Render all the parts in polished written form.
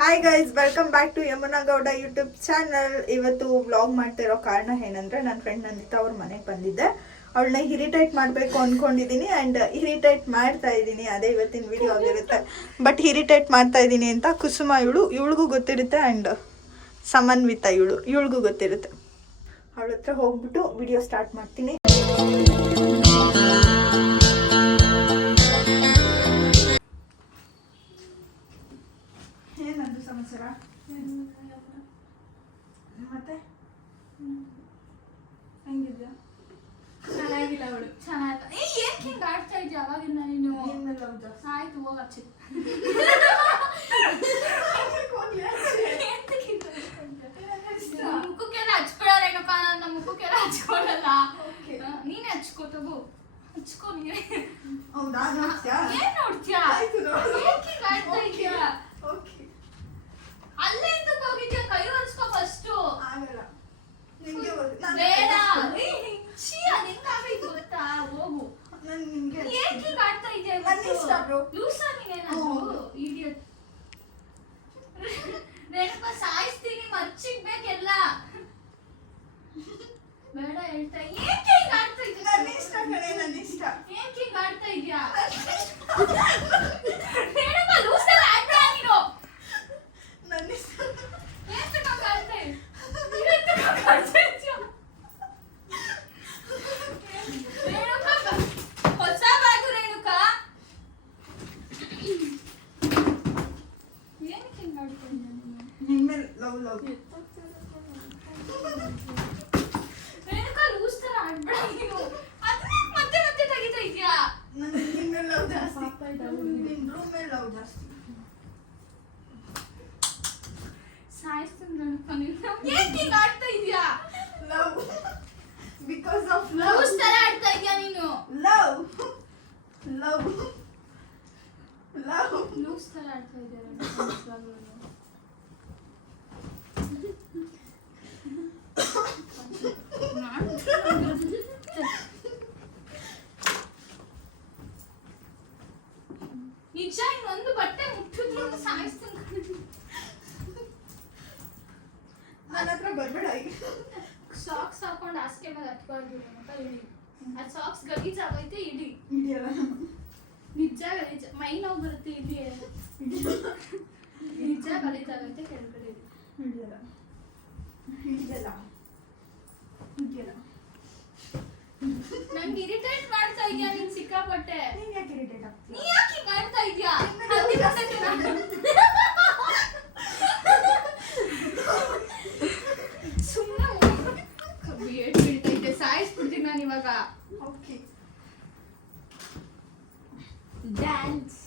Hi guys, welcome back to Yamuna Gowda YouTube channel. ಇವತ್ತು vlog ಮಾಡ್ತಾ ಇರೋ ಕಾರಣ ಏನಂದ್ರೆ ನನ್ನ ಫ್ರೆಂಡ್ ನಂದಿತಾ ಅವ್ರ ಮನೆಗೆ ಬಂದಿದ್ದೆ. ಅವಳನ್ನ ಇರಿಟೇಟ್ ಮಾಡಬೇಕು ಅಂದ್ಕೊಂಡಿದ್ದೀನಿ ಆ್ಯಂಡ್ ಇರಿಟೇಟ್ ಮಾಡ್ತಾ ಇದ್ದೀನಿ. ಅದೇ ಇವತ್ತಿನ ವಿಡಿಯೋ ಆಗಿರುತ್ತೆ. ಬಟ್ ಇರಿಟೇಟ್ ಮಾಡ್ತಾ ಇದ್ದೀನಿ ಅಂತ ಕುಸುಮ ಇವಳಿಗೂ ಗೊತ್ತಿರುತ್ತೆ ಆ್ಯಂಡ್ ಸಮನ್ವಿತ ಇವಳಿಗೂ ಗೊತ್ತಿರುತ್ತೆ. ಅವಳ ಹತ್ರ ಹೋಗ್ಬಿಟ್ಟು ವಿಡಿಯೋ ಸ್ಟಾರ್ಟ್ ಮಾಡ್ತೀನಿ. ಏನದು ಸಮಾಚಾರ? ಮತ್ತೆ ಹೆಂಗಿದ್ಯಾ? ಚೆನ್ನಾಗಿಲ್ಲ ಅವಳು. ಚೆನ್ನಾಗಿಲ್ಲ. ಏನ್ ಹಿಂಗ್ ಆಡ್ತಾ ಇದ್ಯಾ ಅವಾಗಿಂದ ನೀನು? ಆಯ್ತು ಹೋಗ ಆಚೆ. ಮುಖಕ್ಕೆಲ್ಲ ಹಚ್ಕೊಳ್ಳೋರೇನಪ್ಪ, ನಮ್ಮ ಮುಖಕ್ಕೆಲ್ಲ ಹಚ್ಕೊಳ್ಳಲ್ಲ. ನೀನೇ ಹಚ್ಕೋ, ತಗೋ ಹಚ್ಕೋ ನೀನೇ. ಏನ್ ನೋಡ್ತೀಯಾ? ಆಡ್ತಾ ಇದ್ಯಾ? ಅಲ್ಲೇ ಎಂತಕ್ಕೆ ಹೋಗಿದ್ಯಾ? ಕೈ ಒರೆಸ್ಕೋ ಫಸ್ಟ್. ಬೇಡ, ಹೆಂಗಾಗೈತು ಗೊತ್ತಾ? ಹೋಗು. ಏನ್ ಹಿಂಗ್ ಆಡ್ತಾ ಇದ್ಯಾ? ಲೂಸ ನೀನೇನಾದ್ರು ಇಡಿಯಟ್. ರೇಣುಕಾ ಸಾಯಿಸ್ತೀನಿ, ಮರ್ಚಿಗ್ ಬೇಕೆಲ್ಲ. ಬೇಡ ಹೇಳ್ತಾ. ಏಕೆ ಹಿಂಗ್ ಆಡ್ತಾ ಇದ್ಯಾ? ಏಕೆ ಹಿಂಗ್ ಆಡ್ತಾ ಇದ್ಯಾ? ರೇಣುಕಾ ಲೂಸ ಆಡ್ಬೇಡ ನೀನು. ಏನ್ ತಗೊಂಡ್ ಆಡ್ತಾ ಇದ್ಯಾ? ರೇಣುಕಾ ಹೊಸ ಬ್ಯಾಗು ರೇಣುಕಾ. ಏನಕ್ಕೆ ಹಿಂಗ್ ಆಡ್ತಾ ಇದ್ಯಾ ನೀನು? ರೇಣುಕಾ ಲೂಸ್ ತರ ಆಡ್ಬೇಡ ನೀನು. ಅದನ್ನ ಮತ್ತೆ ಮತ್ತೆ ತೆಗಿತಾ ಇದ್ಯಾ? ಸಾಯಿಸ್ತೀನಿ ರೇಣುಕಾ ನೀನು. ಏಕೆ ಹಿಂಗ್ ಆಡ್ತಾ ಇದ್ಯಾ? ಲೂಸ್ ತರ ಆಡ್ತಾ ಇದ್ಯಾ ನೀನು. ಲೂಸ್ ತರ ಆಡ್ತಾ ಇದ್ಯಾ ರೇಣುಕಾ. ನಿಜ, ಇನ್ನೊಂದು ಬಟ್ಟೆ ಮುಟ್ಟಿದ್ರು ಸಾಯಿಸ್ತೀನಿ. ನನ್ನ ಹತ್ರ ಬರ್ಬೇಡ. ಸಾಕ್ಸ್ ಹಾಕೊಂಡು ಹಾಸಿಗೆ ಮೇಲೆ ಹತ್ಬಾರ್ದು ರೇಣುಕಾ. ಇಡಿ. ಆ ಸಾಕ್ಸ್ ಗಲೀಜ್ ಆಗೈತೆ, ಇಡಿ. ನಿಜ ಗಲೀಜ್, ಮೈ ನೋವು ಬರುತ್ತೆ. ಇಲ್ಲಿ ನಿಜ ಗಲೀಜ್ ಆಗೈತೆ, ಕೆಳಗಡೆ ನಂಗೆ ಇರಿಟೇಟ್ ಮಾಡ್ತಾ ಇದ್ಯಾ ನೀನ್ ಸಿಕ್ಕಾಪಟ್ಟೆ. ನೀ ಯಾಕೆ ಹಿಂಗ್ ಆಡ್ತಾ ಇದ್ಯಾ? ಸುಮ್ಮನೆ ಏಟ್ ಬೀಳ್ತೈತೆ, ಸಾಯಿಸ್ಬಿಡ್ತೀನಿ ನಾನು ಇವಾಗ. ಡ್ಯಾನ್ಸ್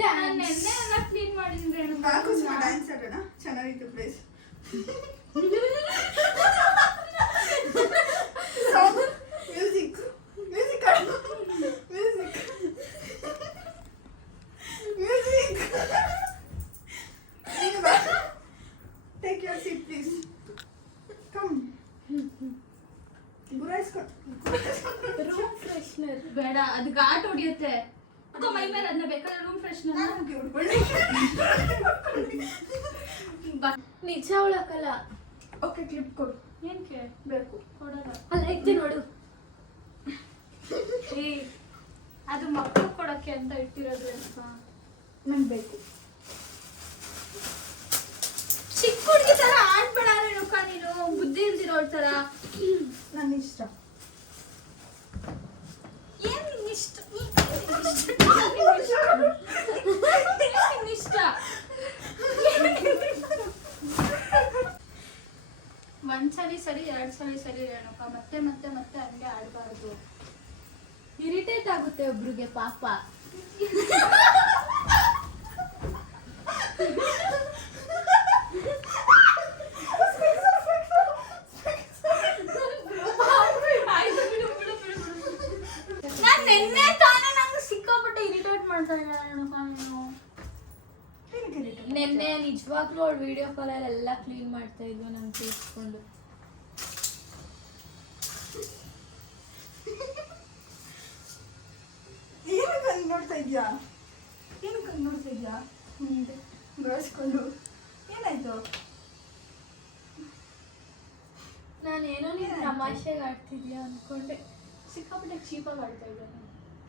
ನೆನ್ನೆ ಎಲ್ಲ ಕ್ಲೀನ್ ಮಾಡಿದ್ದೀನಿ ರೇಣುಕಾ. ಡ್ಯಾನ್ಸ್ ಆಡೋಣ, ಚೆನ್ನಾಗಿತ್ತು place. Take your seat, please. Come. Room freshener ಬೇಡ, ಅದು ಘಾಟ್ ಹೊಡಿಯುತ್ತೆ. ಮೈ ಮೇಲೆ ಅದನ್ನ ಬೇಕಾದ್ರೆ ರೂಮ್ ಫ್ರೆಶ್ನರ್ ನಿಜ ಅವಳಕ್ಕಲ್ಲ. ಓಕೆ, ಕ್ಲಿಪ್ ಕೊಡು. ಏನಕ್ಕೆ ಬೇಕು? ಕೊಡಲ್ಲ. ಅಲ್ಲ ಇದ್ದೆ ನೋಡು. ಅದು ಮಕ್ಕಳು ಕೊಡಕ್ಕೆ ಅಂತ ಇಟ್ಟಿರೋದು ರೇಣುಕಾ. ನಂಗೆ ಬೇಕು. ಚಿಕ್ಕ ಹುಡುಗಿ ತರ ಆಡ್ಬೇಡ ರೇಣುಕಾ ನೀನು, ಬುದ್ಧಿ ಇಲ್ದಿರೋಳ್ ತರ. ನನ್ನ ಇಷ್ಟ. ಏನ್ ಇಷ್ಟ? ಒಂದ್ಸಲಿ ಸರಿ, ಎರಡ್ ಸಲಿ ಸರಿ ರೇಣುಕಾ. ಮತ್ತೆ ಮತ್ತೆ ಮತ್ತೆ ಹಂಗೆ ಆಡ್ಬಾರ್ದು. ಇರಿಟೇಟ್ ಆಗುತ್ತೆ ಒಬ್ರಿಗೆ ಪಾಪ. ನಾನ್ ನೆನ್ನೆ ತಾನೇ ನಂಗೆ ಸಿಕ್ಕಾಪಟ್ಟೆ ಇರಿಟೇಟ್ ಮಾಡ್ತಾ ಇದ್ದೆ ರೇಣುಕಾ ನೀನು. ನೆನ್ನೆ ನಿಜವಾಗ್ಲೂ ಅವ್ಳು ವಿಡಿಯೋ ಕಾಲಲ್ಲಿ ಎಲ್ಲ ಕ್ಲೀನ್ ಮಾಡ್ತಾ ಇದ್ವಿ ನಂಗೆ ಕೂತ್ಕೊಂಡು. ಏನಕ್ಕೆ ನೋಡ್ತಾ ಇದ್ಯಾ? ಮುಂದೆ ತೋರಿಸ್ಕೊಂಡು. ಏನಾಯ್ತು? ನಾನೇನೋ ನೀನು ತಮಾಷೆಗೆ ಆಡ್ತಿದ್ಯಾ ಅನ್ಕೊಂಡೆ. ಸಿಕ್ಕಾಪಟ್ಟೆ ಚೀಪಾಗಿ ಆಡ್ತಾ ಇದ್ದೆ.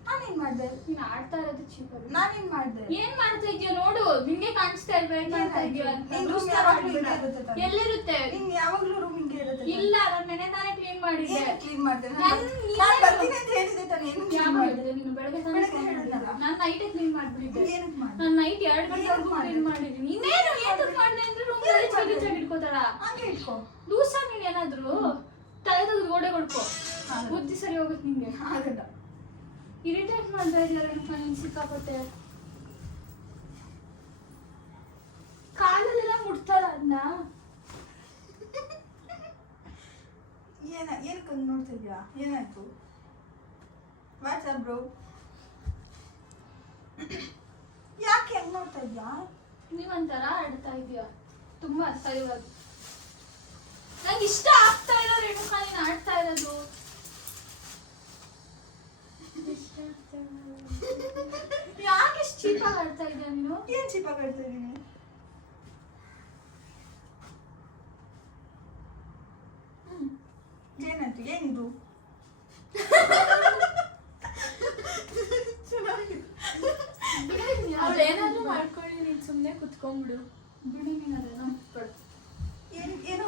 ನಾನೇನ್ ಮಾಡ್ದೆ? ನೀನು ಆಡ್ತಾ ಇರೋದು ಚೀಪಾಗಿ. ನಾನೇನ್ ಮಾಡ್ದೆ? ಏನ್ ಮಾಡ್ತಾ ಇದ್ಯಾ ನೋಡು, ನಿಂಗೆ ಕಾಣಿಸ್ತಾ ಇಲ್ವಾ ಏನ್ ಮಾಡ್ತಾ ಇದ್ಯಾ ಅಂತ. ನಿನ್ room ಯಾವಾಗ್ಲೂ ಹಿಂಗೆ ಇರುತ್ತೆ ತಾನೇ? ಎಲ್ಲಿರುತ್ತೆ? ನಿನ್ ಯಾವಾಗ್ಲೂ ರೂಮ್ ಹಿಂಗೆ ಇರುತ್ತೆ ತಾನೇ? ಇಲ್ಲ, ನಾನು ನೆನೆ ತಾನೇ ಕ್ಲೀನ್ ಮಾಡಿದ್ದೆ. ಏನು ಕ್ಲೀನ್ ಮಾಡ್ದೆ? ನಾನ್ ನಾನು ಬರ್ತೀನಿ ಅಂತ ಹೇಳಿದ್ದೆ ತಾನೇ? ಏನು ಕ್ಲೀನ್ ಯಾವಾಗ ಮಾಡ್ದೆ? ಹೇಳಿದೆ ನೀನು? ಬೆಳಗ್ಗೆ ತಾನೇ ಬೆಳಗ್ಗೆ phone ಮಾಡಿದ್ದೆ. ಹೇಳಿದ್ನಲ್ಲ. ನಾನು ನೈಟೇ ಕ್ಲೀನ್ ಮಾಡ್ಬಿಟ್ಟಿದ್ದೆ. ಏನಕ್ಕೆ ಮಾಡ್ದೆ? ನಾನು ನೈಟ್ 2 ಗಂಟೆವರೆಗೂ ಕ್ಲೀನ್ ಮಾಡಿದ್ದೀನಿ. ಇನ್ನೇನು ಏತಕ್ಕೆ ಮಾಡಿದೆ ಅಂದ್ರೆ ರೂಮ್ ಗಲೀಜಾಗಿ ಇಟ್ಕೋತಾಳ. ಹಂಗೆ ಇಟ್ಕೋ. ಲೂಸ ನೀನ್ ಏನಾದ್ರು ತಲೆದಾಗ ಗೋಡೆ ಕೊಡ್ಕೋ, ಬುದ್ಧಿ ಸರಿ ಹೋಗುತ್ತೆ ನಿಂಗೆ. ಆಗಲ್ಲ. ಇರಿಟೇಟ್ ಮಾಡ್ತಾ ಇದ್ದಾರೆ ನಾನು ಸಿಕ್ಕಾಪಟ್ಟೆ. ಕಾಲಲ್ಲೆಲ್ಲ ಮುಟ್ತಾರ ಅದನ್ನ. ಏನಕ್ಕೆ ಹಂಗೆ ನೋಡ್ತಾ ಇದ್ಯಾ? ಏನಾಯ್ತು? ವಾಟ್ಸಪ್ ಬ್ರೋ, ಯಾಕೆ ಹೆಂಗ್ ನೋಡ್ತಾ ಇದ್ಯಾ? ನೀವಂತರ ಆಡ್ತಾ ಇದೀಯ ತುಂಬಾ ಅಸಹ್ಯವಾಗಿ. ನಂಗೆ ಇಷ್ಟ ಆಗ್ತಾ ಇಲ್ಲ ರೇಣುಕಾ ನೀನ್ ಆಡ್ತಾ ಇರೋದು. ಯಾಕೆ ಇಷ್ಟು ಚೀಪಾಗಿ ಆಡ್ತಾ ಇದೀಯ ನೀನು? ಏನ್ ಚೀಪಾಗಿ ಆಡ್ತಾ ಇದೀನಿ? ಏನಾಯ್ತು? ಏನಿದು? ಅವ್ಳು ಏನಾದ್ರೂ ಮಾಡ್ಕೊಳ್ಳಿ, ನೀನ್ ಸುಮ್ನೆ ಕುತ್ಕೊಂಡ್ಬಿಡು. ಬಿಡಿ ನೀನ್ ಅದೆಲ್ಲ ಮುಟ್ಬೇಡ. ಏನು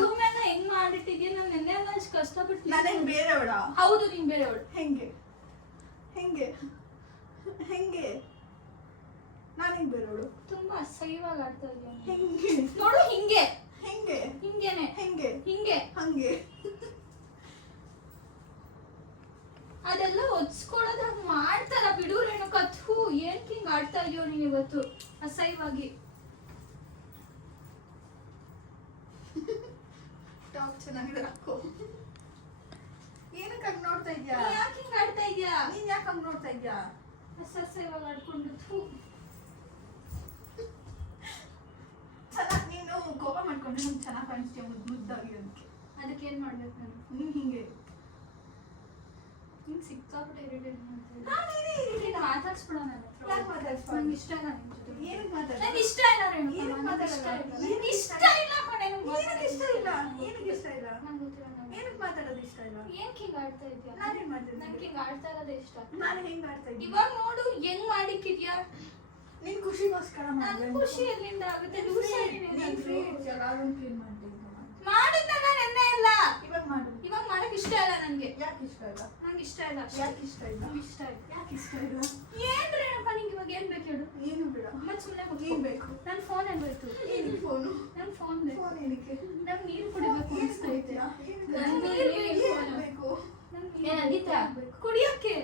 ರೂಮ್ ಎಲ್ಲ ಹೆಂಗ್ ಮಾಡಿಟ್ಟಿದ್ಯಾ? ನಾನು ನೆನ್ನೆ ಅಷ್ಟು ಕಷ್ಟಪಟ್ಟು. ನಾನೇನ್ ಬೇರೆವಳ? ಹೌದು, ನೀನ್ ಬೇರೆಯವಳು. ಹೆಂಗೆ ಹೆಂಗೆ ಹೆಂಗೆ ನಾನೇನ್ ಬೇರೆವಳು? ತುಂಬಾ ಅಸಹ್ಯವಾಗಿ ಆಡ್ತಾ ಇದೀಯ. ಹೆಂಗೆ ನೋಡು, ಹಿಂಗೆ ಹೆಂಗೆ ಹಿಂಗೇನೆ ಹೆಂಗೆ ಹಿಂಗೆ ಹಂಗೆ ಅದೆಲ್ಲ ಒಚ್ಕೊಳ್ಳೋದು ಹಂಗ್ ಮಾಡ್ತಾರ. ಬಿಡು ರೇಣುಕಾ, ಥೂ ಏನ್ ಹಿಂಗ್ ಆಡ್ತಾ ಇದೀಯೋ ನೀನ್ ಇವತ್ತು ಅಸಹ್ಯವಾಗಿ. ಟಾಪ್ ಚೆನ್ನಾಗಿದೆ, ಹಾಕೋ. ಏನಕ್ಕೆ ಹಂಗ್ ನೋಡ್ತಾ ಇದ್ಯಾ? ಯಾಕೆ ಹಿಂಗ್ ಆಡ್ತಾ ಇದ್ಯಾ? ನೀನ್ ಯಾಕೆ ಹಂಗ್ ನೋಡ್ತಾ ಇದ್ಯಾ? ಅಸಹ್ಯವಾಗಿ ಆಡ್ಕೊಂಡು. ಥೂ, ಚೆನ್ನಾಗಿ ನೀನು ಕೋಪ ಮಾಡ್ಕೊಂಡ್ರೆ ನಂಗೆ ಚೆನ್ನಾಗಿ ಕಾಣಿಸ್ತೀಯ, ಮುದ್ದಾಗಿ. ಅದಕ್ಕೆ ಏನ್ ಮಾಡ್ಬೇಕು ನಾನು? ನೀನ್ ಹಿಂಗೆ ನಿಂಗೆ ಸಿಕ್ಕಾಪಟ್ಟೆ ಇರಿಟೇಟ್ ಮಾಡ್ತಾ ನಾನೇನೇ irritate ಮಾತಾಡ್ಸ್ಬಿಡೋ ನನ್ನ ಹತ್ರ. ಯಾಕೆ ಮಾತಾಡ್ಸ್ಬಾರ್ದು? ನಂಗೆ ಇಷ್ಟ ಇಲ್ಲ ನಿನ್ ಜೊತೆ. ಏನಕ್ಕೆ ಮಾತಾಡ್ಸ್ಬಾರ್ದು? ನಂಗೆ ಇಷ್ಟ ಇಲ್ಲ ರೇಣುಕಾ, ಏನಕ್ಕೆ ನಂಗೆ ಇಷ್ಟ ಮಾತಾಡಲ್ಲ? ಇಲ್ಲ. ನಂಗೆ ಇಷ್ಟ ಇಲ್ಲ ಕಣೆ, ನಂಗೆ ಏನಕ್ಕೆ ಇಷ್ಟ ಇಲ್ಲ? ಏನಕ್ಕೆ ಇಷ್ಟ ಇಲ್ಲ? ನಂಗೆ ಗೊತ್ತಿಲ್ಲ ನಂಗೆ. ಏನಕ್ಕೆ ಮಾತಾಡೋದು ಇಷ್ಟ ಇಲ್ಲ? ಏನ್ ಹಿಂಗ್ ಆಡ್ತಾ ಇದ್ಯಾ? ನಾನೇನ್ ಮಾಡ್ತಿದ್ದೆ? ನಂಗೆ ಹಿಂಗ್ ಆಡ್ತಾ ಇರೋದೇ ಇಷ್ಟ. ನಾನು ಹೆಂಗ್ ಆಡ್ತಾ ಇದ್ದೀನಿ? ಇವಾಗ ನೋಡು ಹೆಂಗ್ ಮಾಡಿಕ್ಕಿದ್ಯಾ. ನಿನ್ ಖುಷಿಗೋಸ್ಕರ ನನ್ ಮಾಡ್ದೆ. ಖುಷಿ ಎಲ್ಲಿಂದ ಆಗುತ್ತೆ? ನೀನ್ ಫ್ರೀ ಇರ್ತೀಯಲ್ಲ, ಅದೊಂದು ಕ್ಲೀನ್ ಮಾಡ್ತೀನಿ. ಮಾಡಿದ್ನಲ್ಲ ನೆನ್ನೆ ಎಲ್ಲ. ಇವಾಗ ಮಾಡು. ಇವಾಗ ಮಾಡಕ್ ಇಷ್ಟ ಇಲ್ಲ ನನ್ಗೆ. ಯಾಕೆ ಇಷ್ಟ ಇಲ್ಲ? ನಂಗೆ ಇಷ್ಟ ಇಲ್ಲ ಅಷ್ಟೇ. ಯಾಕೆ ಇಷ್ಟ ಇಲ್ಲ? ನಂಗೆ ಇಷ್ಟ ಇಲ್ಲ. ಯಾಕೆ ಇಷ್ಟ ಇಲ್ಲ? ಏನ್ ರೇಣುಕಾ, ನಿಂಗೆ ಇವಾಗ ಏನ್ ಬೇಕು ಹೇಳು? ಏನು ಬೇಡ. ಮತ್ತೆ ಸುಮ್ಮನೆ ಏನ್ ಬೇಕು? ನನ್ ಫೋನ್ ಬೇಕು. ಏನಿಗೆ ಫೋನು? ನನ್ ಫೋನ್ ಬೇಕು. ಫೋನ್ ಏನಕ್ಕೆ? ನಂಗೆ ನೀರು ಕುಡಿಬೇಕು ಅನಿಸ್ತಾ ಐತೆ. ನಂಗೆ ನೀರ್ ಬೇಕು. ಏನ್ ಅನಿತಾ? ಕುಡಿಯಕ್ಕೆ.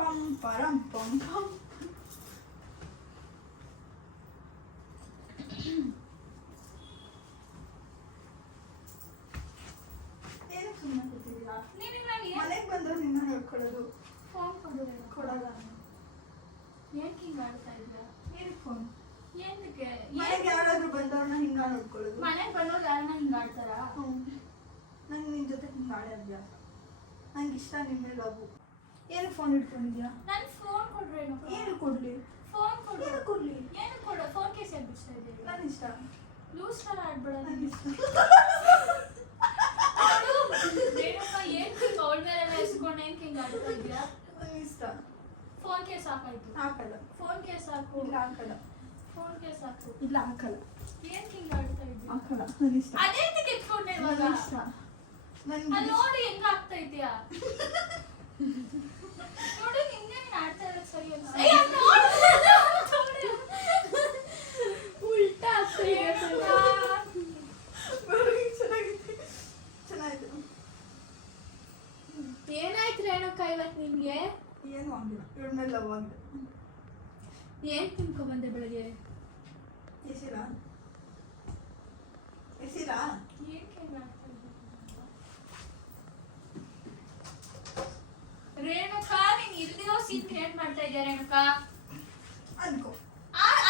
ಪಂ ಪರಂ ಪಂ ಪಂ. ಏನಕ್ಕೆ ಸುಮ್ಮನೆ ಕೂತಿದ್ದೀರಾ? ನಿನಗೆ ನಾನು ಏನ್ ಮನೆಗೆ ಬಂದವ್ರು ನಿನ್ನ ಹೇಳ್ಕೊಳ್ಳೋದು. ಫೋನ್ ಕೊಡು ರೇಣುಕಾ. ಕೊಡಲ್ಲ ನಾನು. ಏನ್ ಹಿಂಗ್ ಆಡ್ತಾ ಇದ್ಯಾ? ಏನಕ್ಕೆ ಫೋನ್? ಏನಕ್ಕೆ? ಮನೆಗೆ ಯಾರಾದ್ರೂ ಬಂದವ್ರನ್ನ ಹಿಂಗ ನೋಡ್ಕೊಳ್ಳೋದು. ಮನೆಗೆ ಬಂದವ್ರು ಯಾರನ್ನ ಹಿಂಗ್ ಆಡ್ತಾರಾ? ನಂಗೆ ನಿನ್ ಜೊತೆ ಹಿಂಗ ಆಡೋ ಅಭ್ಯಾಸ. ನಂಗೆ ಇಷ್ಟ ನಿನ್ ಮೇಲೆ ಲವ್. ಏನಕ್ಕೆ ಫೋನ್ ಇಟ್ಕೊಂಡಿದ್ಯಾ? ನನ್ ಫೋನ್ ಕೊಡು ರೇಣುಕಾ. ಏನಕ್ಕೆ ಕೊಡ್ಲಿ? ಫೋನ್ ಕೊಡು. ಏನಕ್ಕೆ ಕೊಡ್ಲಿ? ಏನಕ್ಕೆ ಕೊಡು? ಫೋನ್ ಕೇಸ್ ಯಾಕೆ ಬಿಡ್ತಾ ಇದೀಯ? ನನ್ನ ಇಷ್ಟ. ಲೂಸ್ ತರ ಆಡ್ಬೇಡ. ನನ್ನ ಇಷ್ಟ. ರೇಣುಕಾ, ಏನ್ ಹಿಂಗ್ ಅವಳ ಮೇಲೆ ಎಸ್ಕೊಂಡು ಏನ್ ಹಿಂಗ್ ಆಡ್ತಾ ಇದ್ಯಾ? ನನ್ನ ಇಷ್ಟ. ಫೋನ್ ಕೇಸ್ ಹಾಕಾಯ್ತು. ಹಾಕಲ್ಲ. ಫೋನ್ ಕೇಸ್ ಹಾಕು. ಇಲ್ಲ ಹಾಕಲ್ಲ. ಫೋನ್ ಕೇಸ್ ಹಾಕು. ಇಲ್ಲ ಹಾಕಲ್ಲ. ಏನ್ ಹಿಂಗ್ ಆಡ್ತಾ ಇದ್ಯಾ? ಹಾಕಲ್ಲ. ನನ್ನ ಇಷ್ಟ. ಅದೇ ಕಿತ್ಕೊಂಡೆ ಇವಾಗ. ನನ್ನ ಇಷ್ಟ. ಅಲ್ಲಿ ನನ್ಗೆ ನೋಡಿ ಹೆಂಗ್ ಆಗ್ತಾ ಇದೆಯಾ? ನೋಡಿ ನಿಂಗೆ ನೀನ್ ಆಡ್ತಾ ಇರೋದು ಸರಿ ಅಲ್ಲ. ಉಲ್ಟಾ ಆಗ್ತಾ ಇದೆ. ಚೆನ್ನಾಗಿದೆ. ಚೆನ್ನಾಗಿದೆ. ಏನಾಯ್ತು ರೇಣುಕಾ ಇವತ್ತು ನಿನ್ಗೆ? ಏನು ಆಗಿಲ್ಲ. ಇವಳ ಮೇಲೆ ಲವ್ ಆಗಿದೆ. ಏನ್ ತಿನ್ಕೊಂಬಂದೆ ಬೆಳಗ್ಗೆ? ಎಸಿರಾ? ಎಸಿರಾ? ಏನ್ ಹಿಂಗ್ ಆಡ್ತಾ ಇದ್ಯಾ? ರೇಣುಕಾ, ನೀನ್ ಇಲ್ದಿರೋ ಸೀನ್ ಕ್ರಿಯೇಟ್ ಮಾಡ್ತಾ ಇದ್ಯಾ ರೇಣುಕಾ. ಅನ್ಕೋ.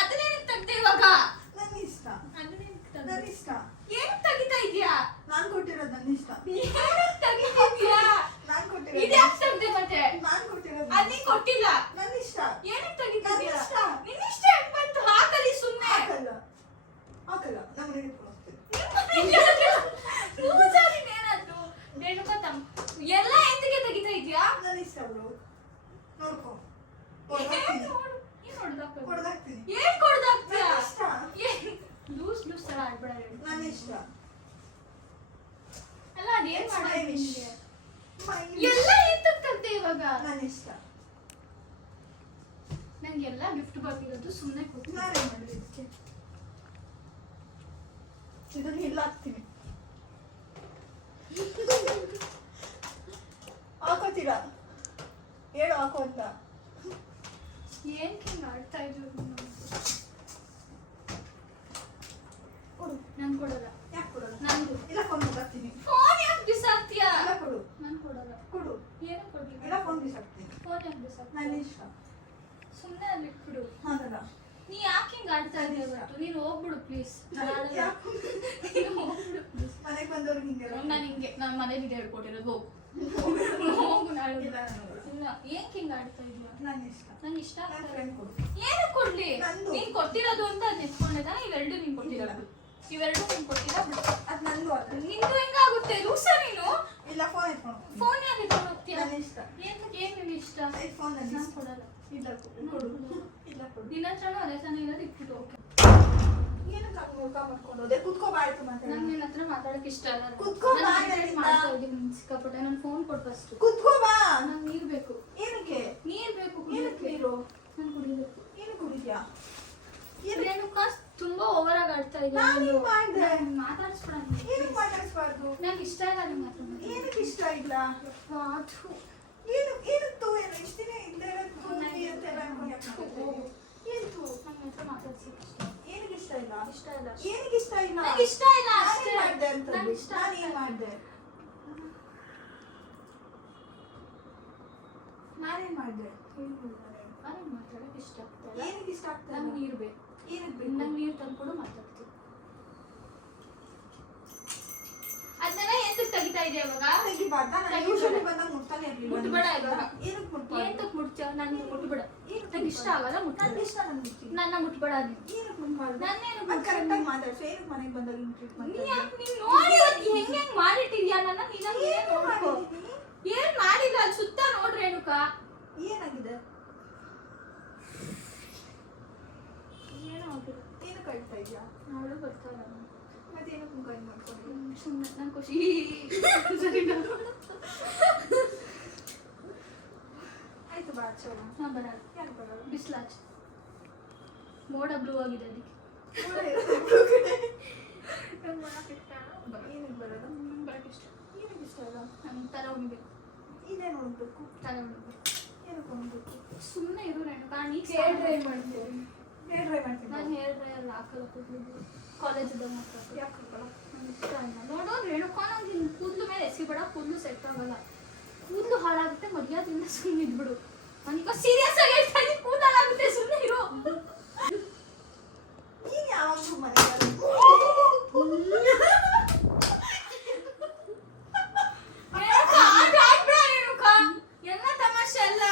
ಅದನ್ನೇ ತೆಗ್ದೆ ಇವಾಗ. ನನ್ನ ಇಷ್ಟ. ಅದನ್ನೇ ನನ್ನ ಇಷ್ಟ. ಏನ್ ತೆಗಿತಾ ಇದ್ಯಾ? ನಾನ್ ಕೊಟ್ಟಿರೋದು ನನ್ನ ಇಷ್ಟ. ಏನಕ್ ತೆಗಿತಿದ್ಯಾ? ನಾನ್ ಕೊಟ್ಟಿರೋದು. ಇದ್ಯಾಕ್ ತೆಗ್ದೆ ಮತ್ತೆ? ನಾನ್ ಕೊಟ್ಟಿರೋದು. ಅದ್ ನೀನ್ ಕೊಟ್ಟಿಲ್ಲ. ನನ್ನ ಇಷ್ಟ. ಏನಕ್ ತೆಗಿತಿದ್ಯಾ? ಇದೆಲ್ಲ ಗಿಫ್ಟ್ ಬಂದಿರೋದು ಸುಮ್ಮನೆ ಕೊಟ್ಟು ನಾನೇ ಮಾಡಿದೆ ಇದಕ್ಕೆ. ಇದನ್ನ ಇಲ್ಲ ಹಾಕ್ತೀನಿ. ಹಾಕೋತೀರಾ? ಹೇಳು ಹಾಕೋ ಅಂತ. ಏನ್ ಹಿಂಗ್ ಆಡ್ತಾ ಇದ್ರು ಕೊಡು. ನಾನು ಕೊಡಲ್ಲ. ಯಾಕೆ ಕೊಡಲ್ಲ? ನಂದು ಇಲ್ಲ ಫೋನ್ ಬಿಸಾಕ್ತೀನಿ. ಫೋನ್ ಯಾಕೆ ಬಿಸಾಕ್ತೀಯಾ? ಇಲ್ಲ ಕೊಡು. ನಾನು ಕೊಡಲ್ಲ. ಕೊಡು. ಏನು ಕೊಡ್ಲಿ? ಇಲ್ಲ ಫೋನ್ ಬಿಸಾಕ್ತೀನಿ. ಫೋನ್ ಯಾಕೆ ಬಿಸಾಕ್ತೀಯ? ನನ್ನ ಇಷ್ಟ. ಸುಮ್ಮನೆ ಅಲ್ಲಿ ಇಟ್ಬಿಡು. ಹಾಗಲ್ಲ. ನೀ ಯಾಕೆ ಹಿಂಗ್ ಆಡ್ತಾ ಇದೀಯ ಇವತ್ತು? ನೀನು ಹೋಗ್ಬಿಡು ಪ್ಲೀಸ್. ಯಾಕೆ? ನೀನು ಹೋಗ್ಬಿಡು ಪ್ಲೀಸ್. ಮನೆಗೆ ಬಂದವ್ರಿಗೆ ಹಿಂಗೆಲ್ಲ ನಾನು ಹಿಂಗೆ ನಾನು ಮನೇಲಿ ಹೇಳ್ಕೊಟ್ಟಿರೋದು ಹೋಗು. ಹೋಗು ನಾಳೆ. ಇಲ್ಲ ನಾನು ಹೋಗಲ್ಲ. ಇಲ್ಲ ಏಕೆ ಹಿಂಗ್ ಆಡ್ತಾ ಇದೀಯ? ನನ್ನ ಇಷ್ಟ. ನಂಗೆ ಇಷ್ಟ ನನ್ನ ಆಗ್ತಾ ಫ್ರೆಂಡ್ ಕೊಡು. ಏನು ಕೊಡ್ಲಿ? ನಂದು. ನೀನ್ ಕೊಟ್ಟಿರೋದು ಅಂತ ಅದ್ ನಿಂತ್ಕೊಂಡಿದ್ದ ಇವೆರಡು ನೀನ್ ಕೊಟ್ಟಿರೋದು. ಇವೆರಡು ನೀನ್ ಕೊಟ್ಟಿಲ್ಲ ಬಿಡು. ಅದು ನಂದು ಅಲ್ಲ. ನಿಂದು ಹೆಂಗಾಗುತ್ತೆ ಲೂಸ ನೀನು? ಇಲ್ಲ ಫೋನ್ ಎತ್ಕೊಂಡು ಹೋಗ್ತೀನಿ. ಫೋನ್ ಯಾಕೆ ಇಟ್ಕೊಂಡು ಹೋಗ್ತೀಯ? ನನ್ನ ಇಷ್ಟ. ಏನ್ ನಿನ್ ಇಷ್ಟ? ಈ ಫೋನ್ ನನ್ನ ನಾನು ಇಷ್ಟ. ಕೊಡಲ್ಲ. ಇಲ್ಲ ಕೊಡು. ಇಲ್ಲ ಕೊಡು. ನಿನ್ನ ಹತ್ರನೂ ಅದೇ ತಾನೇ ಇರೋದು ಇಟ್ಬಿಟ್ಟು ಹೋಗ್ತೀನಿ. ಏನಕ್ಕೆ ಹಂಗೆ ಮುಖ ಮಾಡ್ಕೊಂಡು ಹೋದೆ? ಕುತ್ಕೋ ಬಾ ಆಯ್ತು ಮಾತಾಡ. ನಂಗೆ ನಿನ್ನ ಹತ್ರ ಮಾತಾಡಕ್ಕೆ ಇಷ್ಟ ಅಲ್ಲ. ಕುತ್ಕೋ ಬಾ ನಾನು ಹೇಳಿದ್ದ. ಮಾಡ್ತಾ ಇದ್ದೀನಿ ಸಿಕ್ಕಾಪಟ್ಟೆ. ನನ್ನ ಫೋನ್ ಕೊಟ್ಟು ಫಸ್ಟ್. ಕುತ್ಕೋ ಬಾ. ನಂಗೆ ನೀರ್ ಬೇಕು. ಏನಕ್ಕೆ? ನೀರ್ ಬೇಕು ಏನಕ್ಕೆ ಕುಡಿಯೋಕೆ. ನೀರು? ನಾನು ಕುಡಿಬೇಕು. ಏನು ಕುಡಿದ್ಯಾ? ರೇಣುಕಾ ತುಂಬಾ ಓವರ್ ಆಗಿ ಆಡ್ತಾ ಇದ್ದೀನಿ. ನಾನು ಹಿಂಗ್ ಮಾಡ್ದೆ. ಮಾತಾಡಿಸ್ಬಿಡ. ಏನಕ್ಕೆ ಮಾತಾಡಿಸ್ಬಾರ್ದು? ನಂಗೆ ಇಷ್ಟ ಇಲ್ಲ ನಿಮ್ಮ ಹತ್ರ ಮಾತಾಡೋದು. ಏನಕ್ಕೆ ಇಷ್ಟ ಇಲ್ಲ? ಥು. ಏನತ್ತು ಏನು ಇಷ್ಟ ದಿನ ಇಲ್ಲದೆ ಇರೋದು ಅಂತೆಲ್ಲ ಅನ್ಕೊಂಡು ಯಾಕೆ ಮಾಡ್ತಿದ್ದೆ? ಏನತ್ತು? ನನ್ನ ಹತ್ರ ಮಾತಾಡ್ಸಕ್ಕೆ ಇಷ್ಟ ಇಲ್ಲ. ಏನಕ್ಕೆ ಇಷ್ಟ ಇಲ್ಲ? ಇಷ್ಟ ಇಲ್ಲ. ಏನಕ್ಕೆ ಇಷ್ಟ ಇಲ್ಲ? ನಂಗೆ ಇಷ್ಟ ಇಲ್ಲ ನಾನೇನ್ ಅಷ್ಟೇ. ಮಾಡ್ದೆ ಅಂತ ನಂಗೆ ಇಷ್ಟ ನಾನು ಏನ್ ಮಾಡ್ದೆ? ನಾನೇನ್ ಮಾಡ್ದೆ? ನನಗೆ ಮಾತಾಡಕ್ಕೆ ಇಷ್ಟ ಆಗ್ತಾ ಇಲ್ಲ. ಏನಕ್ಕೆ ಇಷ್ಟ ಆಗ್ತಾ ನಂಗೆ ಇಲ್ಲ? ನೀರು ಬೇಕು. ಏನಕ್ಕೆ ಬೇಕು? ನಂಗೆ ನೀರು ತಂದ್ಕೊಡು ಮಾತಾಡ್ತೀನಿ. ಅದನ್ನೆಲ್ಲ ಎಂತಕ್ಕೆ ತೆಗಿತಾ ಇದೆಯಾ ಇವಾಗ? ತೆಗಿಬಾರ್ದಾ? ನಾನು usually ಬಂದಾಗ ಮುಟ್ತಾನೆ ಇರ್ಲಿಲ್ಲ. ಮುಟ್ಬೇಡ ಇವಾಗ. ಏನಕ್ಕೆ ಮುಟ್ಬಾರ್ದು? ಎಂತಕ್ಕೆ ಮುಟ್ತೀಯ? ನನ್ನ ಮುಟ್ಬೇಡ. ಏನಕ್ಕೆ ನಂಗೆ ಇಷ್ಟ ಆಗಲ್ಲ ಮುಟ್ಬೇಡ. ನನ್ಗೆ ಇಷ್ಟ ನಾನು ಮುಟ್ತೀನಿ. ನನ್ನ ಮುಟ್ಬೇಡ ನೀನು. ಏನಕ್ಕೆ ಮುಟ್ಬಾರ್ದು? ನನ್ನೇನು ಅದು ಕರೆಕ್ಟಾಗಿ ಮಾತಾಡ್ಸು. ಏನಕ್ಕೆ ಮನೆಗೆ ಬಂದಾಗ ಹಿಂಗ್ ಟ್ರೀಟ್ ನೀ ಮಾಡ್ತಾ ಯಾಕೆ ನೀನ್ ನೋಡಿ ಇವತ್ತು ಹೆಂಗ್ ಮಾಡಿಟ್ಟಿದ್ಯಾ ನನ್ನ ನೀನು ಏನು ಮಾಡಿದ್ದೀನಿ? ಏನ್ ಮಾಡಿಲ್ಲ ಅಲ್ಲಿ ಸುತ್ತ ನೋಡ್ರಿ ರೇಣುಕಾ. ಏನಾಗಿದೆ? ಏನೋ ಆಗಿಲ್ಲ. ಏನಕ್ಕೆ ಅಳ್ತಾ ಇದೆಯಾ? ಅವಳು ಬರ್ತಾಳ. ಮತ್ತೆ ಏನಕ್ಕೆ ಮುಖ ಹಿಂಗ್ ಮಾಡ್ಕೊಂಡು? ಸುಮ್ಮನೆ ನಂಗೆ ಖುಷಿ. ಸರಿನಾ? ಆಯ್ತು ಬಾ ಆಚೆ ಹೋಗೋಣ. ನಾ ಬರಲ್ಲ. ಯಾಕೆ ಬರಲ್ಲ? ಬಿಸ್ಲಾಚ್ ಮೋಡ ಬ್ಲೂ ಆಗಿದೆ ಅದಕ್ಕೆ. ಕೂಡ ಇರೋದು ಇಬ್ರು ಕಡೆ. ನಂಗೆ ಬರಕ್ಕೆ ಇಷ್ಟ. ಏನಕ್ಕೆ ಬರಲ್ಲ? ನಂಗೆ ಬರಕ್ಕೆ ಇಷ್ಟ. ಏನಕ್ಕೆ ಇಷ್ಟ ಇಲ್ಲ? ನಂಗೆ ತಲೆ ಉಣ್ಬೇಕು. ಇದೇನು ಹೋಗ್ಬೇಕು? ತಲೆ ಉಣ್ಬೇಕು. ಏನಕ್ಕೆ ಹೋಗ್ಬೇಕು? ಸುಮ್ಮನೆ ಇರು ರೇಣುಕಾ. ನೀ ಹೇರ್ ಡ್ರೈ ಮಾಡ್ತೀನಿ. ಹೇರ್ ಡ್ರೈ ಮಾಡ್ತೀನಿ. ನಾನು ಹೇರ್ ಡ್ರೈ ಅಲ್ಲಿ ಹಾಕಲ್ಲ ಕೂದಲು. ಕಾಲೇಜಿದ್ದಾಗ ಮಾತ್ರ. ಯಾಕೆ ಹಾಕಲ್ಲ? ನಂಗೆ ಇಷ್ಟ ಇಲ್ಲ. ನೋಡು ರೇಣುಕಾ ನಂಗೆ ನಿನ್ನ ಕೂದಲು ಮೇಲೆ ಎಸಿಬೇಡ. ಕೂದಲು ಸೆಟ್ ಆಗಲ್ಲ. ಕೂದಲು ಹಾಳಾಗುತ್ತೆ. ಮರ್ಯಾದೆಯಿಂದ ಸುಮ್ಮನೆ ಇದ್ಬಿಡು. ನಾನೀಗ ಸೀರಿಯಸ್ ಆಗಿ ಹೇಳ್ತಾ ಇದ್ದೀನಿ. ಕೂದಲು ಹಾಳಾಗುತ್ತೆ. ಸುಮ್ಮನೆ ಇರು. ನೀನು ಯಾವಾಗಲೂ ಮನೆಯಲ್ಲಿ ರೇಣುಕಾ, ಆಟ ಆಡ್ಬೇಡ ರೇಣುಕಾ. ಎಲ್ಲ ತಮಾಷೆ ಅಲ್ಲ.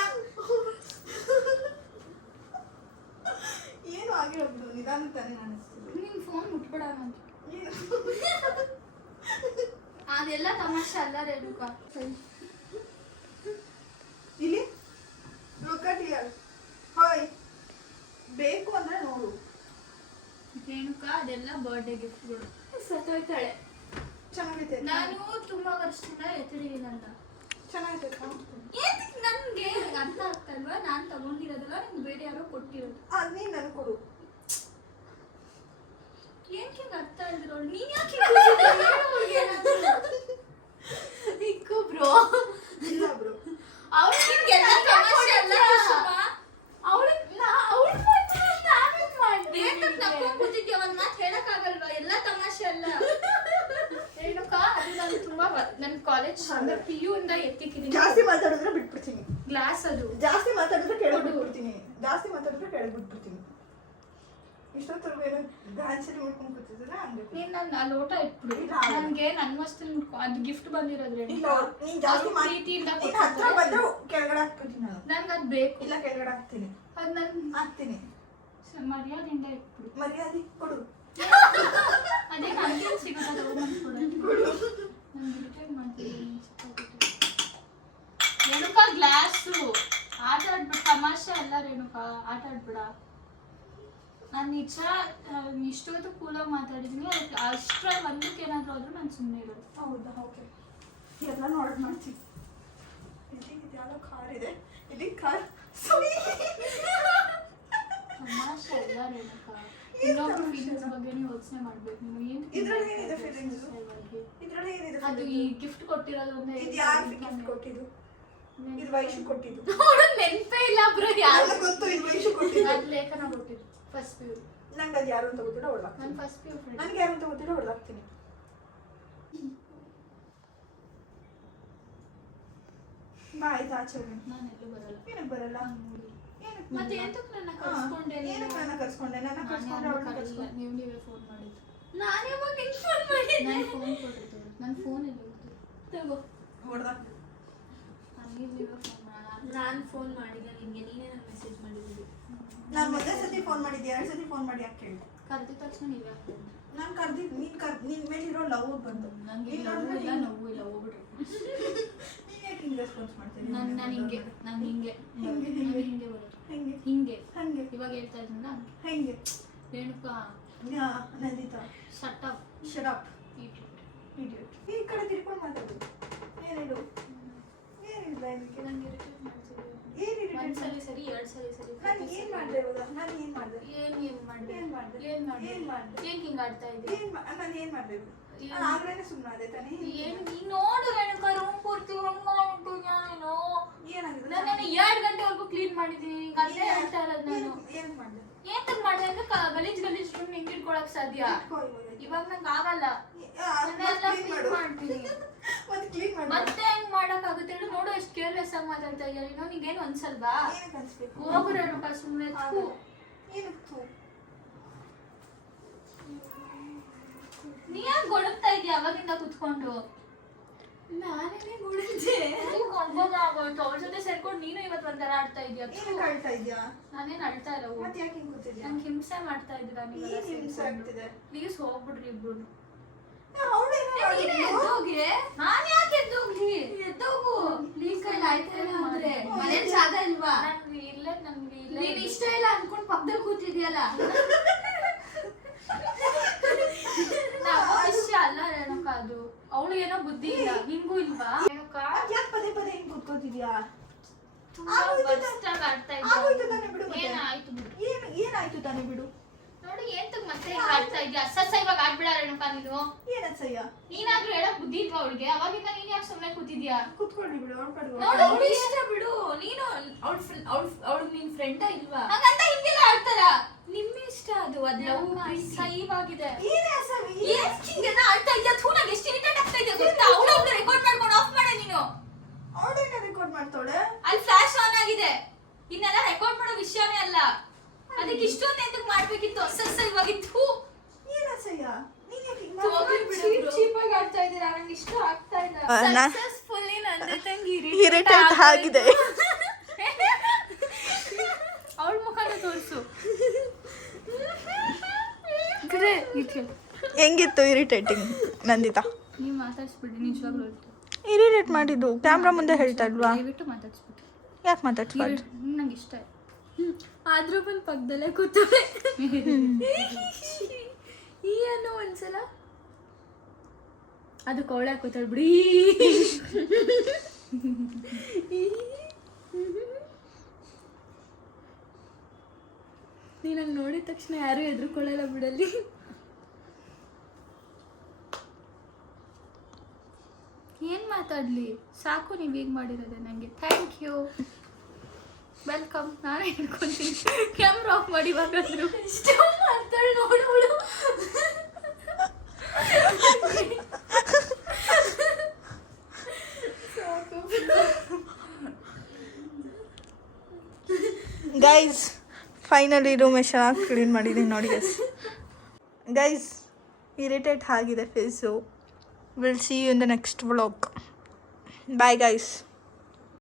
ಏನು ಆಗಿರೋದು ನಿಧಾನ ತಾನೇ ಅನಿಸ್ತಿದೆ. ನಿನ್ ಫೋನ್ ಮುಟ್ಬೇಡ ನಂದು. ಏನು? ಅದೆಲ್ಲ ತಮಾಷೆ ಅಲ್ಲ ರೇಣುಕಾ. ಇಲ್ಲಿ ಲುಕ್ ಅಟ್ ಹಿಯರ್. ಹಾಯ್ ಬೇಕು ಅಂದ್ರೆ ನೋಡು. ರೇಣುಕಾ ಅದೆಲ್ಲ ಬರ್ಡೇ ಗಿಫ್ಟ್ಗಳು. ಸತ್ತೋಯ್ತಾಳೆ. ಚೆನ್ನಾಗೈತೆ. ನಾನು ತುಂಬಾ ವರ್ಷದಿಂದ ಎತ್ತಿಡಿಲ್ಲ ಅಂತ. ಚೆನ್ನಾಗೈತೆ. ಏನಕ್ಕೆ ನನ್ಗೆ ಅರ್ಥ ಆಗ್ತಾ ಇಲ್ವಾ? ನಾನು ತಗೊಂಡಿರೋದಲ್ಲ ನಿಮ್ಗೆ ಬೇರೆ ಯಾರೋ ಕೊಟ್ಟಿರೋದು. ಅದು ನೀನು ನನಗೆ ಕೊಡು. ಏನಕ್ಕೆ ಹಿಂಗೆ ಅರ್ಥ ಇಲ್ದಿರೋಳು? ನೀನ್ ಯಾಕೆ ಇಕ್ಕು ಬ್ರೋ. ಇಲ್ಲ ಬ್ರೋ. ಅವಳು ನಿಮ್ಗೆಲ್ಲ ತಮಾಷೆ ಅಲ್ಲ ಕುಸುಮ. ಅವಳು ಕೂತಿದ್ಯಾ ಒಂದ್ ಮಾತು ಹೇಳಕ್ಕಾಗಲ್ವಾ? ಎಲ್ಲ ತಮಾಷೆ ಅಲ್ಲ ರೇಣುಕಾ. ಅದು ನಾನು ತುಂಬಾ ನನ್ನ ಕಾಲೇಜ್ ಅಂದ್ರೆ PU ಇಂದ ಎತ್ತಿಕ್ಕಿದ್ದೀನಿ. ಜಾಸ್ತಿ ಮಾತಾಡಿದ್ರೆ ಬಿಟ್ಬಿಡ್ತೀನಿ. ಗ್ಲಾಸ್ ಅದು. ಜಾಸ್ತಿ ಮಾತಾಡಿದ್ರೆ ಕೆಳಗೆ ಬಿಟ್ಬಿಡ್ತೀನಿ. ಜಾಸ್ತಿ ಮಾತಾಡಿದ್ರೆ ಕೆಳಗೆ ಬಿಟ್ಬಿಡ್ತೀನಿ. ಇಷ್ಟೊತ್ತರೆಗೂ ಏನೋ ಡ್ಯಾನ್ಸಲ್ಲಿ ಮಾಡ್ಕೊಂಡು ಕೂತಿದ್ರೆ ಹಂಗೆ. ನೀನ್ ನನ್ನ ಲೋಟ ಇಟ್ಬಿಡು. ಇಲ್ಲ. ನನ್ಗೆ ನನ್ನ ವಸ್ತು ಅದು ಗಿಫ್ಟ್ ಬಂದಿರೋದ್ರೆ ಇಲ್ಲ ನೀನು ಜಾಸ್ತಿ ಪ್ರೀತಿಯಿಂದ ನೀನು ಹತ್ರ ಬಂದ್ರೆ ಕೆಳಗಡೆ ಹಾಕ್ಬಿಡ್ತೀನಿ ನಾನು. ನನ್ಗೆ ಅದು ಬೇಕು. ಇಲ್ಲ ಕೆಳಗಡೆ ಹಾಕ್ತೀನಿ. ಅದು ನನ್ ಹಾಕ್ತೀನಿ. ಮರ್ಯಾದೆಯಿಂದ ಇಟ್ಬಿಡು. ಮರ್ಯಾದೆ ಕೊಡು. ಅದೇ ನನಗೆ ಸಿಗೋದು ಕೊಡು. ನಾನು ರಿಟೈನ್ ಮಾಡ್ತೀನಿ. ರೇಣುಕಾ ಗ್ಲಾಸು ಆಟ ಆಡ್ಬಿಡ. ತಮಾಷೆ ಅಲ್ಲ ರೇಣುಕಾ. ಆಟ ಆಡ್ಬಿಡ. ನಾನು ನಿಜ ಇಷ್ಟೊತ್ತು ಕೂಲಾಗಿ ಮಾತಾಡಿದ್ದೀನಿ. ಅದಕ್ಕೆ ಅಷ್ಟರಲ್ಲಿ ಒಂದಕ್ಕೆ ಏನಾದರೂ ಆದರೂ ನಾನು ಸುಮ್ಮನೆ ಇರೋದು. ಹೌದಾ? ಓಕೆ. ಎಲ್ಲ ನೋಡ್ ಮಾಡ್ತೀನಿ. ಇಲ್ಲಿ ಯಾವುದೋ ಕಾರ್ ಇದೆ. ಇಲ್ಲಿ ಕಾರ್ ಯಾವಾಗಲೂ ಫೀಲಿಂಗ್ಸ್ ಬಗ್ಗೆನೇ ಯೋಚನೆ ಮಾಡ್ಬೇಕು ನೀವು. ಏನು ಇದ್ರಲ್ಲಿ ಏನಿದೆ ಫೀಲಿಂಗ್ಸ್? ಇದ್ರಲ್ಲಿ ಏನಿದೆ? ಅದು ಈ ಗಿಫ್ಟ್ ಕೊಟ್ಟಿರೋದು ಒಂದೇ. ಇದು ಯಾರು ಗಿಫ್ಟ್ ಕೊಟ್ಟಿದ್ದು? ಇದು ವೈಶು ಕೊಟ್ಟಿದ್ದು. ನೆನಪೇ ಇಲ್ಲ ಬ್ರೋ. ಯಾರು ಗೊತ್ತು ಇದು ವೈಶು ಕೊಟ್ಟಿದ್ದು? ಅದು ಲೇಖನ ಕೊಟ್ಟಿದ್ದು ಫಸ್ಟ್ ಪಿ ಯು. ನಂಗೆ ಅದು ಯಾರು ಅಂತ ಗೊತ್ತಿಲ್ಲ, ಹೊಡೆದಾಕ್ತೀನಿ. ನಾನು ಫಸ್ಟ್ ಪಿ ಯು ಫ್ರೆಂಡ್. ನನಗೆ ಯಾರು ಅಂತ ಗೊತ್ತಿಲ್ಲ, ಹೊಡೆದಾಕ್ತೀನಿ. ಬಾ ಆಯ್ತು, ಆಚೆ ಹೋಗಿ. ನಾನು ಎಲ್ಲೂ ಬರಲ್ಲ. ಏನಕ್ಕೆ ಬರಲ್ಲ? ಮತ್ತೆ ಎಂತಕ್ಕೆ ನನ್ನ ಕರ್ಸ್ಕೊಂಡೆ? ಏನಕ್ಕೆ ನನ್ನ ಕರ್ಸ್ಕೊಂಡೆ? ನನ್ನ ಕರ್ಸ್ಕೊಂಡೆ, ಅವಳನ್ನ ಕರ್ಸ್ಕೊಂಡೆ. ನೀವೇ ಫೋನ್ ಮಾಡಿದ್ದು. ನಾನು ಯಾವಾಗ ನಿಂಗೆ ಫೋನ್ ಮಾಡಿದ್ದೆ? ನಾನು ಫೋನ್ ಕೊಟ್ಟಿದ್ದು. ನನ್ನ ಫೋನ್ ಎಲ್ಲ ಹೋಗ್ತು. ತಗೋ ಹೊಡೆದಾಕ. ನೀವೇ ಫೋನ್ ಮಾಡಿ. ನಾನು ಫೋನ್ ಮಾಡಿಲ್ಲ ನಿಮಗೆ, ನೀನೇ ನನಗೆ ಮೆಸೇಜ್ ಮಾಡಿದ್ದೀವಿ. ನಾನು ಮೊದಲೇ ಸತಿ ಫೋನ್ ಮಾಡಿದ್ದೆ, 2 ಸತಿ ಫೋನ್ ಮಾಡಿ ಯಾಕೆ ಕೇಳಿದೆ? ಕರೆದಿದ ತಕ್ಷಣ ನೀವೇ ಫೋನ್. ನಾನು ಕರ್ದಿದ್ದು ನಿನ್ನ ಮೇಲಿರೋ ಲವ್ ಬಂತು. ನನಗೆ ಲವ್ ಇಲ್ಲ, ನೋವು ಇಲ್ಲ, ಹೋಗ್ಬಿಟ್ರಿ. ನೀನು ಯಾಕೆ ಹಿಂಗೆ ರೆಸ್ಪಾನ್ಸ್ ಮಾಡ್ತೀನಿ? ನಾನು ಹಿಂಗೆ ಬರೋದು. ಹೆಂಗೆ ಹಿಂಗೆ ಹಂಗೆ ಇವಾಗ ಹೇಳ್ತಾ ಇದ್ನಲ್ಲ ಹೆಂಗೆ? Renuka Nandita shut up shut up idiot. ಈ ಕಡೆ ತಿರ್ಕೊಂಡು ಮಾತಾಡು. ಏನಿದು? ಏನಿಲ್ಲ ಇದಕ್ಕೆ. ನನಗೆ ರಿಪೀಟ್ ಮಾಡ್ತೀವಿ. ಏನು ಇರಿಟೇಟ್? ಒಂದ್ಸಲಿ ಸರಿ, 2 ಸಲಿ ಸರಿ. ನಾನು ಏನು ಮಾಡಿದೆ ಇವಾಗ? ನಾನು ಏನು ಮಾಡಿದೆ? ಏನು ಮಾಡಿದೆ? ಏನು ಮಾಡಿದೆ? ಏನು ಮಾಡಿದೆ? ಏನು ಮಾಡಿದೆ? ಏನು ಹಿಂಗೆ ಆಡ್ತಾ ಇದ್ದೆ? ನಾನು ಏನು ಮಾಡಿದೆ? ನಾನು ಆಗ್ಲೇ ಸುಮ್ಮನೆ ಅದೇ ತಾನೇ. ಏನು ನೀನು ನೋಡು ರೇಣುಕಾ, ರೂಮ್ ಪೂರ್ತಿ ಹೆಂಗ್ ಮಾಡ್ಬಿಟ್ಟು ನೀನು. ಏನಾಗಿದೆ? ನಾನು 2 ಗಂಟೆವರೆಗೂ ಕ್ಲೀನ್ ಮಾಡಿದ್ದೀನಿ. ಈಗ ಅದೇ ಹೇಳ್ತಾ ಇರೋದು ನಾನು. ಏನು ಮಾಡಿದೆ? ಏನ್ ಮಾಡಿದೆ ಅಂದ್ರೆ ಗಲೀಜ್ ರೂಮ್ ಹೆಂಗ್ ಇಟ್ಕೊಳಕ್ ಸಾಧ್ಯ? ಇವಾಗ ನಂಗೆ ಆಗಲ್ಲ. ಕ್ಲೀನ್ ಮಾಡ್ತೀನಿ. ಮತ್ತೆ ಕ್ಲೀನ್ ಮಾಡಿ. ಮತ್ತೆ ಹೆಂಗ್ ಮಾಡಕ್ ಆಗುತ್ತೆ ಹೇಳು? ನೋಡು ಎಷ್ಟು ಕೇರ್ಲೆಸ್ ಆಗಿ ಮಾತಾಡ್ತಾ ಇದ್ದಾರೆ. ನೀನು ನಿಂಗೇನು ಅನ್ಸಲ್ವಾ? ಏನಕ್ಕೆ ಅನ್ಸ್ಬೇಕು? ಹೋಗು ರೇಣುಕಾ, ಸುಮ್ಮನೆ. ಏನಕ್ಕೆ? ನೀ ಯಾಕೆ ಗೊಣಗ್ತಾ ಇದೀಯ ಅವಾಗಿಂದ ಕುತ್ಕೊಂಡು? ನಾನೇನೇ ಗುಡಿದ್ದೆ. ಆಗೋಯ್ತು. ಅವ್ರ ಜೊತೆ ಸೇರ್ಕೊಂಡು ನೀನು ಇವತ್ತು ಒಂಥರ ಆಡ್ತಾ ಇದೀಯ. ಏನಕ್ಕೆ ಅಳ್ತಾ ಇದ್ಯಾ? ನಾನೇನ್ ಅಳ್ತಾ ಇಲ್ಲ. ಮತ್ತೆ ಯಾಕೆ ಹಿಂಗೆ ಕೂತಿದ್ಯಾ? ನಂಗೆ ಹಿಂಸೆ ಮಾಡ್ತಾ ಇದ್ದೀರಾ ನೀವೆಲ್ಲ ಏನು ಹಿಂಸೆ ಆಗ್ತಿದೆ? ಪ್ಲೀಸ್ ಹೋಗ್ಬಿಡ್ರಿ ಇಬ್ರು. ಅವಳೇನೋಗಿ ನಾನ್ ಯಾಕೆ ಎದ್ದೋಗ್ಲಿ? ಎದ್ದೋಗು ಪ್ಲೀಸ್ ಕೈಲಿ ಆಯ್ತಾ ಇಲ್ಲ ಅಂದ್ರೆ ಮನೇಲಿ ಜಾಗ ಇಲ್ವಾ? ನನ್ಗೆ ಇಲ್ಲ ನೀನ್ ಇಷ್ಟ ಇಲ್ಲ ಅನ್ಕೊಂಡ್ ಪಕ್ಕದಲ್ಲಿ ಕೂತಿದ್ಯಲ್ಲ. ವಿಷಯ ಅಲ್ಲ ರೇಣುಕಾ, ಅದು ಅವಳು ಏನೋ ಬುದ್ಧಿ ಇಲ್ಲ. ನಿಂಗೂ ಇಲ್ವಾ ರೇಣುಕಾ? ಯಾಕೆ ಪದೇ ಪದೇ ಹಿಂಗೆ ಕೂತ್ಕೋತಿದ್ಯಾ? ಆಡ್ತಾ ಆಗೋಯ್ತು ತಾನೇ ಬಿಡು. ಇದ್ದ. ಏನಾಯ್ತು ಬಿಡು. ಏನಾಯ್ತು ತಾನೇ ಬಿಡು. ನೋಡಿ ಎಂತಕ್ ಮತ್ತೆ ಹಿಂಗ್ ಆಡ್ತಾ ಇದ್ಯಾ? ಅಸಸ ಇವಾಗ ಆಡ್ಬಿಡ ರೇಣುಕಾ ನೀನು. ಏನತ್ಸಯ್ಯ? ನೀನಾದ್ರೂ ಹೇಳಕ್ ಬುದ್ಧಿ ಇಲ್ವಾ ಅವಳಿಗೆ? ಅವಾಗಿಂದ ನೀನ್ ಯಾಕೆ ಸುಮ್ನೆ ಕೂತಿದ್ಯಾ? ಕೂತ್ಕೊಳ್ಳಿ ಬಿಡು, ಅವ್ಳ ಕಡೆ ನೋಡು ಅವ್ಳು ಇಷ್ಟ ಬಿಡು. ನೀನು ಅವಳು ನಿನ್ ಫ್ರೆಂಡ ಇಲ್ವಾ? ಹಂಗಂತ ಹಿಂಗೆಲ್ಲ ಆಡ್ತಾರ? ನಿಮ್ಮ ಇಷ್ಟ ಅದು. ಅದ್ ಲವ್ ಪ್ರೀತಿ. ಸೈವಾಗಿದೆ. ಏನೇ ಅಸವಿ? ಏನ್ ಹಿಂಗೆಲ್ಲ ಆಡ್ತಾ ಇದ್ಯಾ? ಥೂ, ನಂಗೆ ಎಷ್ಟು ಇರಿಟೇಟ್ ಆಗ್ತಾ ಇದೆಯಾ ಗೊತ್ತಾ? ಅವಳು ರೆಕಾರ್ಡ್ ಮಾಡ್ಕೊಂಡು ಆಫ್ ಮಾಡೆ ನೀನು. ಅವಳೇನ ರೆಕಾರ್ಡ್ ಮಾಡ್ತಾವಳೆ? ಅಲ್ಲಿ ಫ್ಲಾಶ್ ಆನ್ ಆಗಿದೆ. ಇನ್ನೆಲ್ಲ ರೆಕಾರ್ಡ್ ಮಾಡೋ ವಿಷಯನೇ ಅಲ್ಲ. ಅದಕ್ಕೆ ಇಷ್ಟೊಂದು ಎಂತಕ್ ಮಾಡ್ಬೇಕಿತ್ತು? ಅಸಸ ಇವಾಗಿತ್ತು. ಏನಸಯ್ಯ? ನೀನ್ ಯಾಕೆ ಹಿಂಗ್ ಹೋಗ್ಲಿ ಮಾಡ್ತಾ ಬಿಡು. ಚೀಪಾಗಿ ಆಡ್ತಾ ಇದ್ದೀರಾ, ನಂಗೆ ಇಷ್ಟ ಆಗ್ತಾ ಇಲ್ಲ. ಸಕ್ಸಸ್ಫುಲ್ಲಿ ನನ್ನ ತಂಗಿ ಇರಿಟೇಟ್ ಆಗಿದೆ. ಅವಳ ಮುಖನ ತೋರಿಸು. ಹೆಂಗಿತ್ತು ಇರಿಟೇಟಿಂಗ್ ನಂದಿತಾ? ನೀವು ಮಾತಾಡ್ಸ್ಬಿಡಿ ನಿಜವಾಗ್ಲೂ. ಇರಿಟೇಟ್ ಮಾಡಿದ್ದು ಕ್ಯಾಮ್ರಾ ಮುಂದೆ ಹೇಳ್ತಾ ಇಲ್ವಾ? ದಯವಿಟ್ಟು ಮಾತಾಡ್ಸ್ಬಿಟ್ಟು. ಯಾಕೆ ಮಾತಾಡ್ಸ್ಬಾರ್ದು? ನಂಗೆ ಇಷ್ಟ. ಆದ್ರೂ ಬಂದು ಪಕ್ಕದಲ್ಲೇ ಕೂತವೆ. ಈ ಅನ್ನೋ ಒಂದ್ಸಲ ಅದು ಕವಳೆ ಕೂತಾಳ ಬಿಡಿ. ನೀನು ಹಂಗೆ ನೋಡಿದ ತಕ್ಷಣ ಯಾರು ಎದ್ರುಕೊಳ್ಳಲ್ಲ ಬಿಡಲ್ಲಿ. ಏನು ಮಾತಾಡಲಿ? ಸಾಕು ನೀವು ಹೀಗೆ ಮಾಡಿರೋದೆ ನನಗೆ. Thank you, welcome. ನಾನೇ ಹಿಡ್ಕೊತೀನಿ. ಕ್ಯಾಮ್ರಾ ಆಫ್ ಮಾಡಿ ಇವಾಗಾದ್ರು. ಇಷ್ಟ ಮಾಡ್ತಾಳೆ ನೋಡೋಳು. ಗೈಸ್ ಫೈನಲಿ ರೂಮ್ ಎಷ್ಟು ಚೆನ್ನಾಗಿ ಕ್ಲೀನ್ ಮಾಡಿದ್ದೀನಿ ನೋಡಿ ಗೈಸ್. ಇರಿಟೇಟ್ ಆಗಿದೆ face. Will see you in the next vlog. Bye guys.